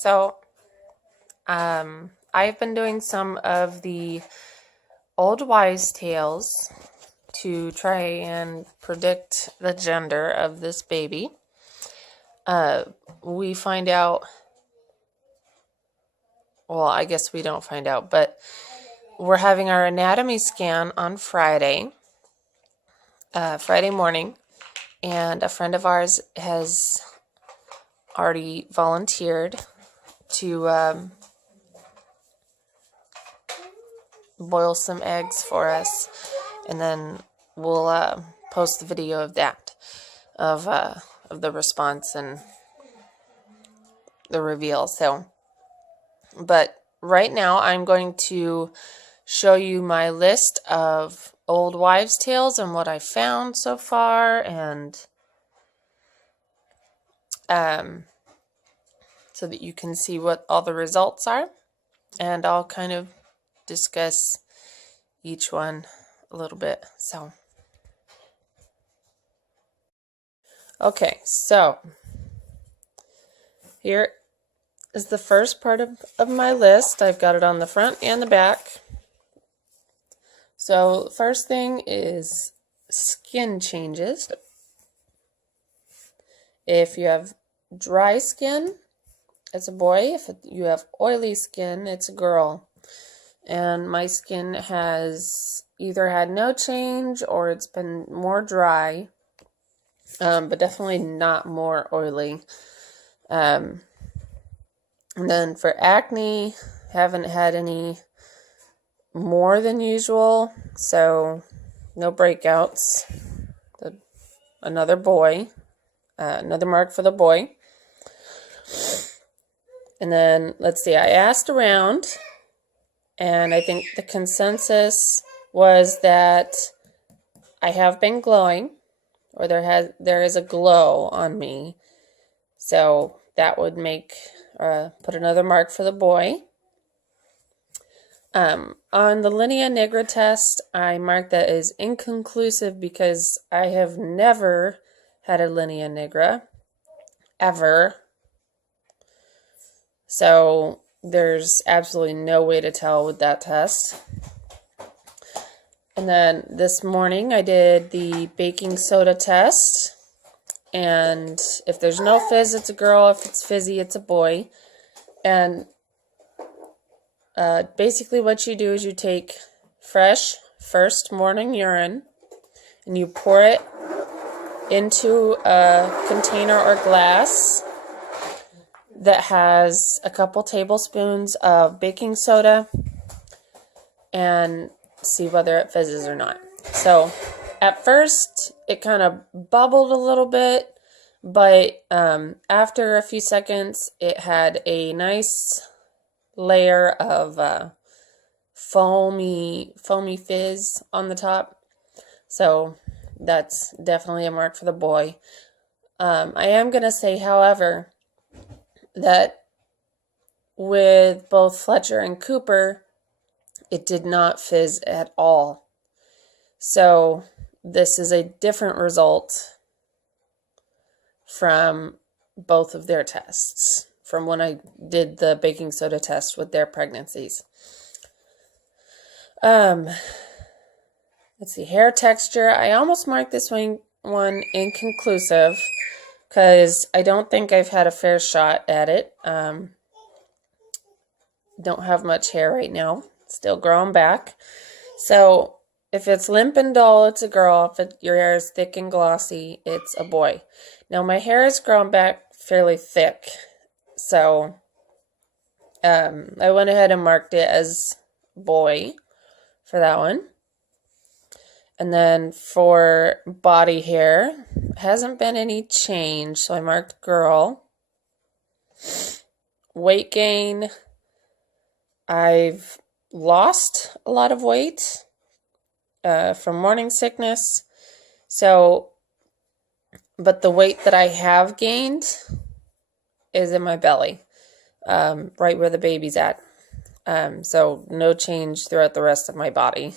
So, I've been doing some of the old wives' tales to try and predict the gender of this baby. We find out, well, I guess we don't find out, but we're having our anatomy scan on Friday morning, and a friend of ours has already volunteered to boil some eggs for us, and then we'll post the video of that, of the response and the reveal. So, but right now I'm going to show you my list of old wives' tales and what I found so far, and so that you can see what all the results are, and I'll kind of discuss each one a little bit. So, okay, so here is the first part of my list. I've got it on the front and the back. So, the first thing is skin changes. If you have dry skin, it's a boy. If you have oily skin, it's a girl. And my skin has either had no change or it's been more dry, but definitely not more oily. And then for acne, haven't had any more than usual, so no breakouts. Another boy, another mark for the boy. And then, let's see, I asked around, and I think the consensus was that I have been glowing, or there is a glow on me. So that would make, put another mark for the boy. On the Linea Nigra test, I marked that as inconclusive because I have never had a Linea Nigra, ever. So there's absolutely no way to tell with that test. And then this morning I did the baking soda test. And if there's no fizz, it's a girl. If it's fizzy, it's a boy. And basically what you do is you take fresh first morning urine and you pour it into a container or glass that has a couple tablespoons of baking soda, and see whether it fizzes or not. So at first it kind of bubbled a little bit, but after a few seconds it had a nice layer of foamy fizz on the top. So that's definitely a mark for the boy. I am going to say, however, that with both Fletcher and Cooper, it did not fizz at all. So this is a different result from both of their tests, from when I did the baking soda test with their pregnancies. Let's see, hair texture. I almost marked this one inconclusive because I don't think I've had a fair shot at it. Don't have much hair right now. Still growing back. So if it's limp and dull, it's a girl. If your hair is thick and glossy, it's a boy. Now my hair is growing back fairly thick. So I went ahead and marked it as boy for that one. And then for body hair, hasn't been any change, so I marked girl. Weight gain, I've lost a lot of weight from morning sickness. So, but the weight that I have gained is in my belly, right where the baby's at. So no change throughout the rest of my body.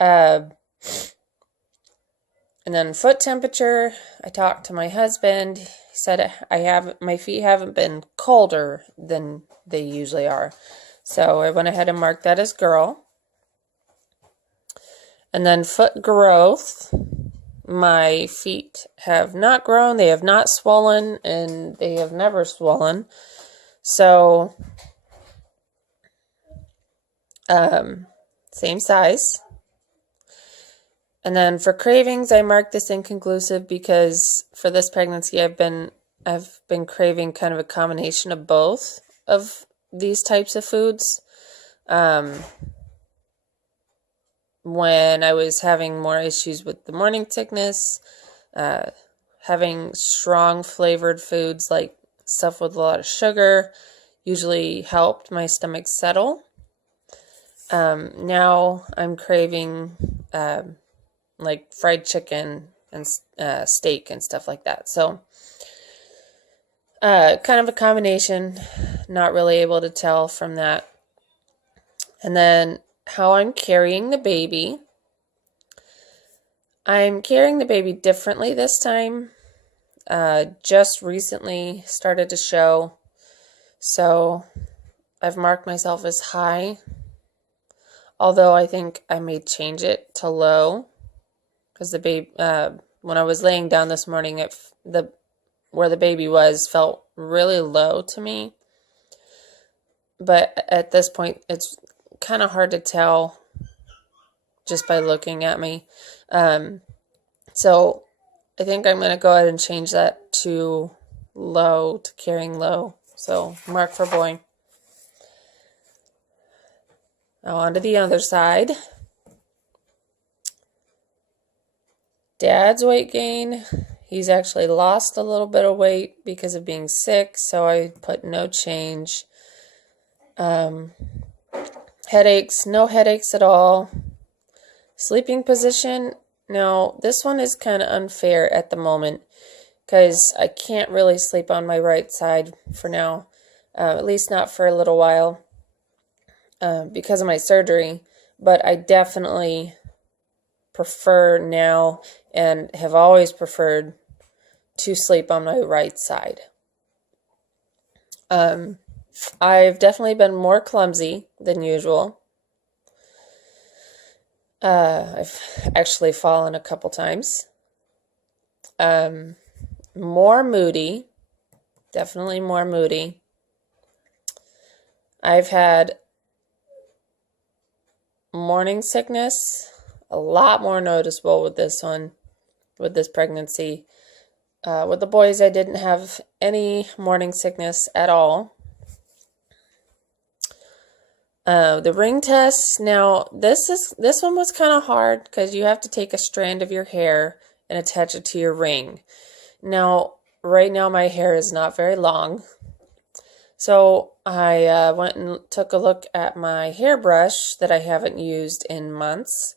And then foot temperature, I talked to my husband. He said my feet haven't been colder than they usually are. So I went ahead and marked that as girl. And then foot growth. My feet have not grown, they have not swollen, and they have never swollen. So, same size. And then for cravings, I marked this inconclusive because for this pregnancy, I've been craving kind of a combination of both of these types of foods. When I was having more issues with the morning sickness, having strong flavored foods like stuff with a lot of sugar usually helped my stomach settle. Now I'm craving like fried chicken and steak and stuff like that. So kind of a combination, not really able to tell from that. And then how I'm carrying the baby. I'm carrying the baby differently this time. Just recently started to show. So I've marked myself as high. Although I think I may change it to low. Because the baby, when I was laying down this morning, where the baby was felt really low to me. But at this point, it's kind of hard to tell just by looking at me. So I think I'm going to go ahead and change that to low, to carrying low. So mark for boy. Now on to the other side. Dad's weight gain. He's actually lost a little bit of weight because of being sick, so I put no change. Headaches, no headaches at all. Sleeping position. Now, this one is kind of unfair at the moment because I can't really sleep on my right side for now, at least not for a little while because of my surgery. But I definitely prefer now and have always preferred to sleep on my right side. I've definitely been more clumsy than usual. I've actually fallen a couple times. More moody. Definitely more moody. I've had morning sickness. A lot more noticeable with this one, with this pregnancy. With the boys, I didn't have any morning sickness at all. The ring test. Now, this one was kind of hard because you have to take a strand of your hair and attach it to your ring. Now, right now my hair is not very long, so I went and took a look at my hairbrush that I haven't used in months,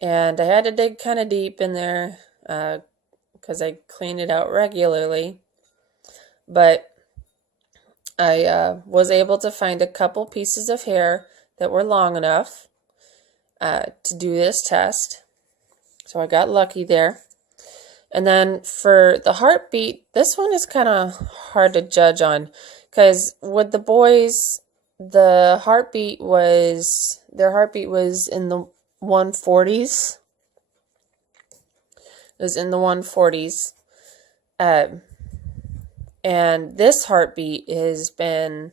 and I had to dig kind of deep in there because I clean it out regularly, but I was able to find a couple pieces of hair that were long enough to do this test. So I got lucky there. And then for the heartbeat, this one is kind of hard to judge on because with the boys, their heartbeat was in the 140s. It was in the 140s. And this heartbeat has been,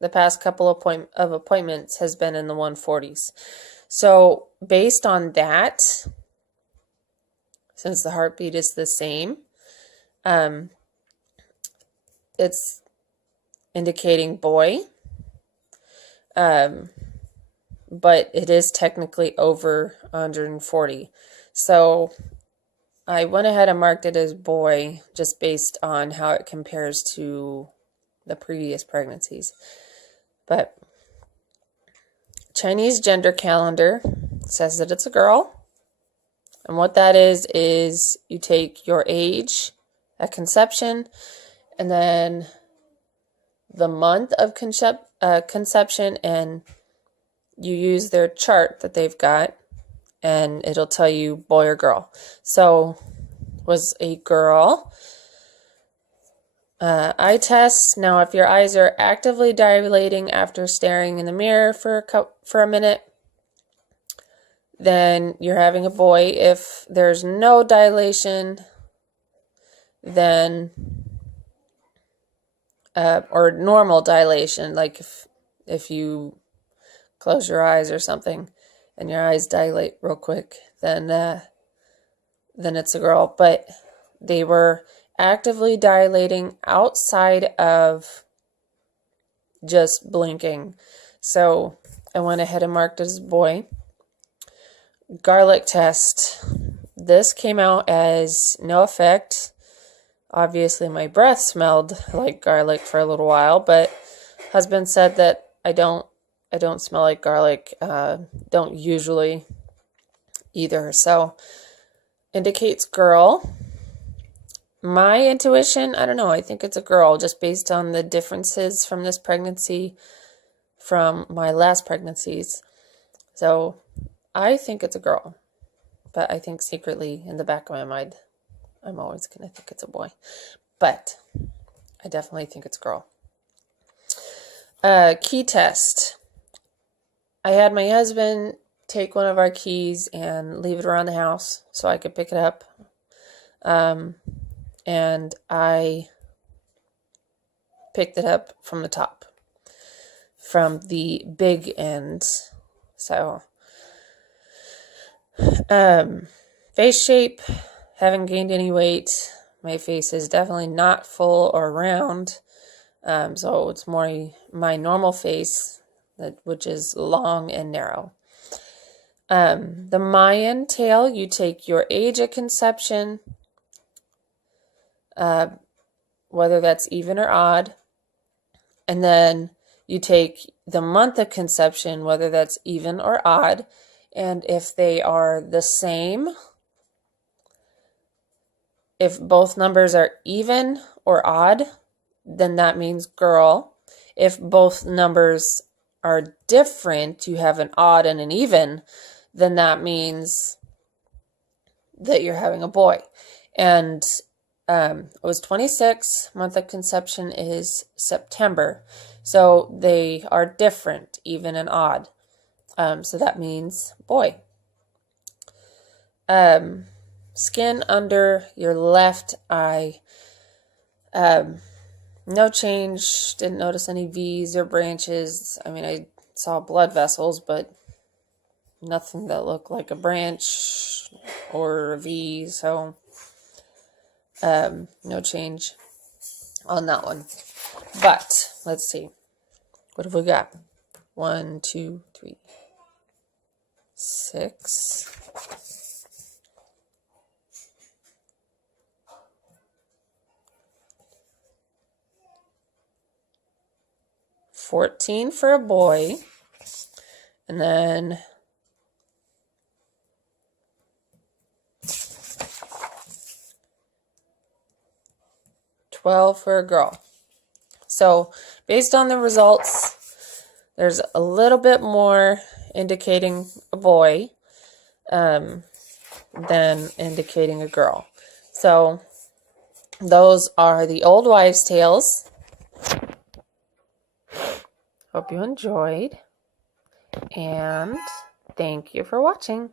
the past couple of appointments has been in the 140s. So based on that, since the heartbeat is the same, it's indicating boy, but it is technically over 140. So I went ahead and marked it as boy just based on how it compares to the previous pregnancies. But Chinese gender calendar says that it's a girl. And what that is you take your age at conception and then the month of conception, and you use their chart that they've got, and it'll tell you boy or girl. So was a girl. Eye test. Now, if your eyes are actively dilating after staring in the mirror for a minute, then you're having a boy. If there's no dilation, then or normal dilation, like if you close your eyes or something and your eyes dilate real quick, then it's a girl. But they were actively dilating outside of just blinking. So I went ahead and marked it as a boy. Garlic test. This came out as no effect. Obviously, my breath smelled like garlic for a little while, but husband said that I don't smell like garlic. Don't usually either. So indicates girl. My intuition, I don't know. I think it's a girl, just based on the differences from this pregnancy from my last pregnancies. So I think it's a girl, but I think secretly in the back of my mind, I'm always going to think it's a boy, but I definitely think it's a girl. Key test. I had my husband take one of our keys and leave it around the house so I could pick it up. And I picked it up from the top, from the big end. So, face shape, haven't gained any weight. My face is definitely not full or round. So it's more my normal face, which is long and narrow. The Mayan tail, you take your age at conception, whether that's even or odd, and then you take the month of conception, whether that's even or odd, and if they are the same, if both numbers are even or odd, then that means girl. If both numbers are different, you have an odd and an even, then that means that you're having a boy. And it was 26. Month of conception is September. So they are different, even and odd. So that means boy. Skin under your left eye. No change. Didn't notice any V's or branches. I mean, I saw blood vessels, but nothing that looked like a branch or a V. So no change on that one. But let's see. What have we got? 1, 2, 3, 6. 14 for a boy. And then 12 for a girl. So based on the results, there's a little bit more indicating a boy than indicating a girl. So those are the old wives' tales. Hope you enjoyed, and thank you for watching.